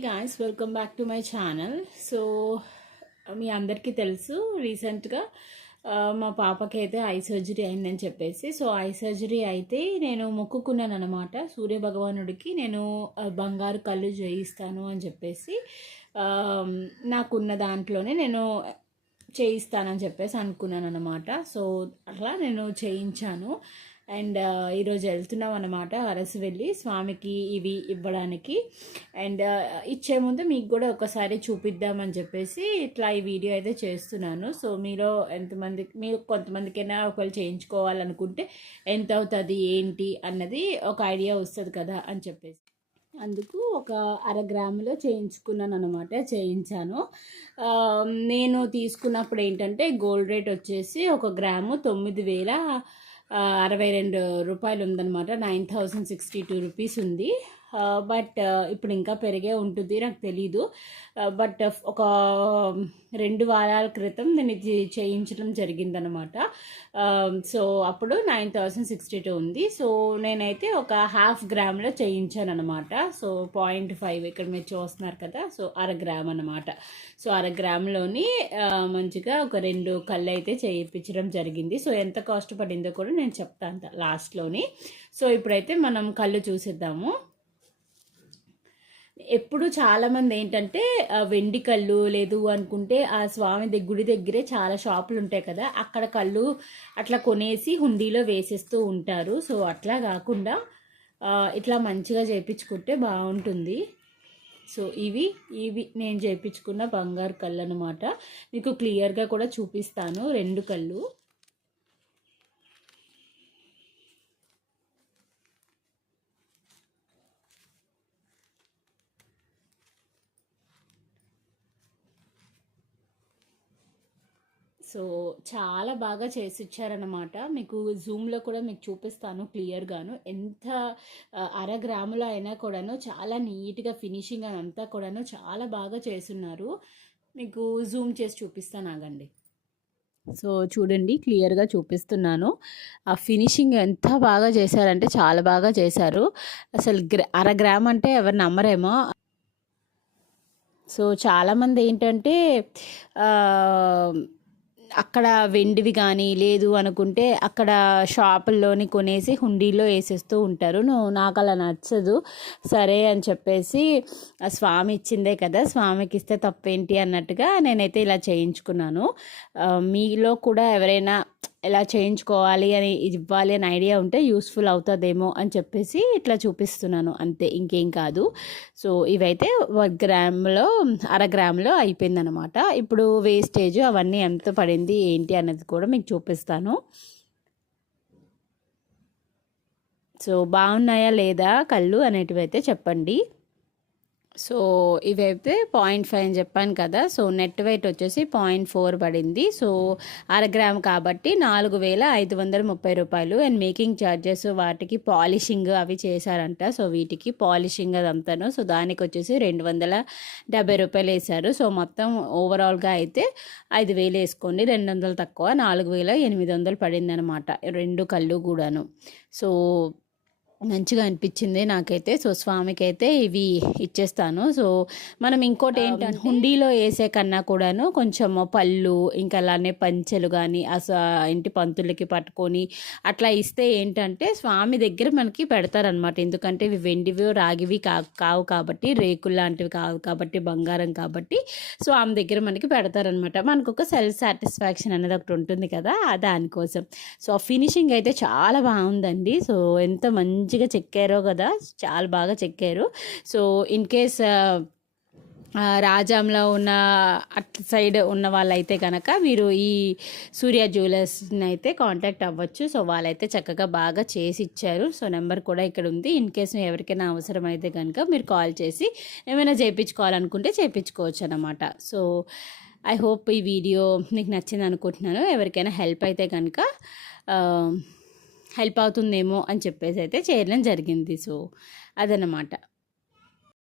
Guys welcome back to my channel so మీ అందరికీ తెలుసు రీసెంట్గా మా పాపకి అయితే ఐ సర్జరీ అయిందని చెప్పేసి. సో ఐ సర్జరీ అయితే నేను మొక్కుకున్నాను అనమాట సూర్య భగవానుడికి నేను బంగారు కళ్ళు చేయిస్తాను అని చెప్పేసి నాకున్న దాంట్లోనే నేను చేయిస్తానని చెప్పేసి అనుకున్నాను అనమాట సో అట్లా నేను చేయించాను. అండ్ ఈరోజు వెళ్తున్నాం అనమాట అరసి వెళ్ళి స్వామికి ఇవి ఇవ్వడానికి. అండ్ ఇచ్చే ముందు మీకు కూడా ఒకసారి చూపిద్దామని చెప్పేసి ఇట్లా ఈ వీడియో అయితే చేస్తున్నాను. సో మీలో ఎంతమంది మీరు కొంతమందికైనా ఒకవేళ చేయించుకోవాలనుకుంటే ఎంత అవుతుంది ఏంటి అన్నది ఒక ఐడియా వస్తుంది కదా అని చెప్పేసి. అందుకు ఒక అర గ్రాములో చేయించుకున్నాను అనమాట చేయించాను. నేను తీసుకున్నప్పుడు ఏంటంటే గోల్డ్ రేట్ వచ్చేసి ఒక గ్రాము తొమ్మిది వేల అరవై రెండు రూపాయలు ఉందన్నమాట. Nine thousand sixty two rupees ఉంది. బట్ ఇప్పుడు ఇంకా పెరిగే ఉంటుంది నాకు తెలీదు. బట్ ఒక రెండు వారాల క్రితం నేను ఇది చేయించడం జరిగిందనమాట సో అప్పుడు నైన్ థౌసండ్ సిక్స్టీ టూ ఉంది. సో నేనైతే ఒక హాఫ్ గ్రామ్లో చేయించాను అనమాట సో పాయింట్ ఫైవ్ ఇక్కడ మీరు చూస్తున్నారు కదా సో అర గ్రామ్ అనమాట సో అర గ్రామ్లోని మంచిగా ఒక రెండు కళ్ళు అయితే చేయించడం జరిగింది. సో ఎంత కాస్ట్ పడిందో కూడా నేను చెప్తాను లాస్ట్లోని. సో ఇప్పుడైతే మనం కళ్ళు చూసేద్దాము. ఎప్పుడు చాలామంది ఏంటంటే వెండి కళ్ళు లేదు అనుకుంటే ఆ స్వామి దగ్గ- గుడి దగ్గరే చాలా షాపులు ఉంటాయి కదా అక్కడ కళ్ళు అట్లా కొనేసి హుండీలో వేసేస్తూ ఉంటారు. సో అట్లా కాకుండా ఇట్లా మంచిగా చేయించుకుంటే బాగుంటుంది. సో ఇవి ఇవి నేను చేయించుకున్న బంగారు కళ్ళు అనమాట మీకు క్లియర్గా కూడా చూపిస్తాను. రెండు కళ్ళు. సో చాలా బాగా చేసి ఇచ్చారనమాట మీకు జూమ్లో కూడా మీకు చూపిస్తాను క్లియర్గాను ఎంత అర గ్రాములో అయినా కూడాను చాలా నీట్గా ఫినిషింగ్ అంతా కూడాను చాలా బాగా చేస్తున్నారు. మీకు జూమ్ చేసి చూపిస్తాను ఆగండి. సో చూడండి క్లియర్గా చూపిస్తున్నాను. ఆ ఫినిషింగ్ ఎంత బాగా చేశారంటే చాలా బాగా చేశారు. అసలు అర గ్రామ్ అంటే ఎవరు నమ్మరేమో. సో చాలామంది ఏంటంటే అక్కడ వెండివి కానీ లేదు అనుకుంటే అక్కడ షాపుల్లోని కొనేసి హుండీలో వేసేస్తూ ఉంటారు. నువ్వు నాకు అలా నచ్చదు. సరే అని చెప్పేసి స్వామి ఇచ్చిందే కదా స్వామికి ఇస్తే తప్పేంటి అన్నట్టుగా నేనైతే ఇలా చేయించుకున్నాను. మీలో కూడా ఎవరైనా ఎలా చేయించుకోవాలి అని ఇవ్వాలి అని ఐడియా ఉంటే యూస్ఫుల్ అవుతుందేమో అని చెప్పేసి ఇట్లా చూపిస్తున్నాను. అంతే ఇంకేం కాదు. సో ఇవైతే ఒక గ్రామ్లో అర గ్రామ్లో అయిపోయిందనమాట ఇప్పుడు వేస్టేజ్ అవన్నీ ఎంత పడింది ఏంటి అనేది కూడా మీకు చూపిస్తాను. సో బాగున్నాయా లేదా కళ్ళు అనేటివి అయితే చెప్పండి. సో ఇవైతే పాయింట్ ఫైవ్ అని చెప్పాను కదా. సో నెట్ వెయిట్ వచ్చేసి పాయింట్ ఫోర్ పడింది. సో అర గ్రామ్ కాబట్టి నాలుగు వేల ఐదు వందల ముప్పై రూపాయలు. అండ్ మేకింగ్ ఛార్జెస్ వాటికి పాలిషింగ్ అవి చేశారంట. సో వీటికి పాలిషింగ్ అదంతాను. సో దానికి వచ్చేసి రెండు వందల డెబ్బై రూపాయలు వేశారు. సో మొత్తం ఓవరాల్గా అయితే ఐదు వేలు వేసుకోండి. రెండు వందలు తక్కువ నాలుగు వేల ఎనిమిది వందలు పడింది అనమాట రెండు కళ్ళు కూడాను. సో మంచిగా అనిపించింది నాకైతే. సో స్వామికి అయితే ఇవి ఇచ్చేస్తాను. సో మనం ఇంకోటి ఏంటంటే హుండీలో వేసే కన్నా కూడాను కొంచెం పళ్ళు ఇంకా అలానే పంచెలు కానీ అస ఇంటి పంతులకి పట్టుకొని అట్లా ఇస్తే ఏంటంటే స్వామి దగ్గర మనకి పెడతారనమాట ఎందుకంటే ఇవి వెండివి రాగివి కా కావు కాబట్టి రేకులు లాంటివి కావు కాబట్టి బంగారం కాబట్టి సో ఆమె దగ్గర మనకి పెడతారనమాట మనకు ఒక సెల్ఫ్ సాటిస్ఫాక్షన్ అనేది ఒకటి ఉంటుంది కదా దానికోసం. సో ఫినిషింగ్ అయితే చాలా బాగుందండి. సో ఎంత మంచిగా చెక్కారో కదా చాలా బాగా చెక్కారు. సో ఇన్ కేస్ రాజాంలో ఉన్న అట్ సైడ్ ఉన్న వాళ్ళైతే కనుక మీరు ఈ సూర్య జ్యువెలర్స్ని అయితే కాంటాక్ట్ అవ్వచ్చు. సో వాళ్ళైతే చక్కగా బాగా చేసి ఇచ్చారు సో నెంబర్ కూడా ఇక్కడ ఉంది. ఇన్ కేస్ ఎవరికైనా అవసరం అయితే కనుక మీరు కాల్ చేసి ఏమైనా చేయించుకోవాలనుకుంటే చేయించుకోవచ్చు అనమాట సో ఐ హోప్ ఈ వీడియో మీకు నచ్చింది అనుకుంటున్నాను ఎవరికైనా హెల్ప్ అయితే కనుక హెల్ప్ అవుతుందేమో అని చెప్పేసి అయితే చేయడం జరిగింది. సో అదనమాట